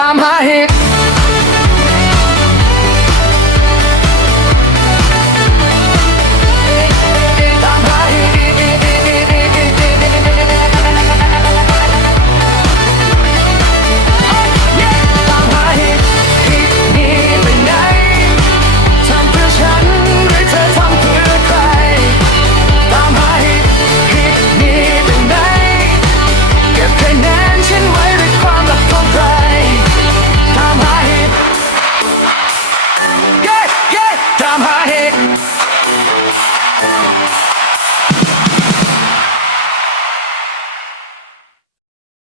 I'm high here.